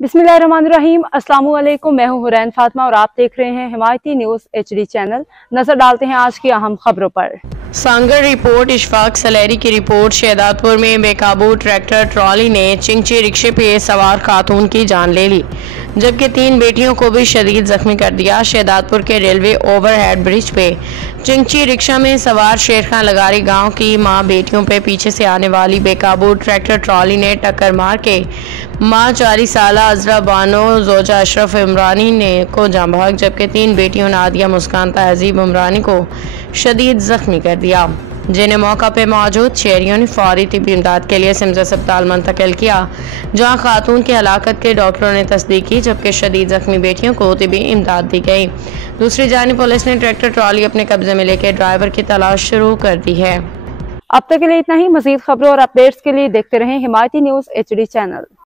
बिस्मिल्लाहिर्रहमानिर्रहीम। अस्सलामु अलैकुम। मैं हूं हुरैन फातिमा और आप देख रहे हैं हिमायती न्यूज़ HD चैनल। नजर डालते हैं आज की अहम खबरों पर। सांगर रिपोर्ट। इशफाक सलेरी की रिपोर्ट। शहदादपुर में बेकाबू ट्रैक्टर ट्रॉली ने चिंची रिक्शे पे सवार खातून की जान ले ली, जबकि 3 बेटियों को भी शदीद जख्मी कर दिया। शहदादपुर के रेलवे ओवरहेड ब्रिज पे चिंची रिक्शा में सवार शेरखान लगारी गांव की मां बेटियों पे पीछे से आने वाली बेकाबू ट्रैक्टर ट्रॉली ने टक्कर मार के मां 40 साला अजरा बानो जोजा अशरफ इमरानी ने को जान बहक, जबकि 3 बेटियों नादिया, मुस्कान, तहजीब इमरानी को शदीद जख्मी कर दिया, जिन्हें मौका पे मौजूद शहरियों ने फौरी तिब्बी इमदाद के लिए सिम्स अस्पताल मुंतकिल किया, जहां खातून की हलाकत के डॉक्टरों ने तस्दीक की, जबकि शदीद जख्मी बेटियों को तिब्बी इमदाद दी गई। दूसरी जानिब पुलिस ने ट्रैक्टर ट्रॉली अपने कब्जे में लेकर ड्राइवर की तलाश शुरू कर दी है। अब तक के लिए इतना ही। मजीद खबरों और अपडेट्स के लिए देखते रहें हिमायती न्यूज़ HD चैनल।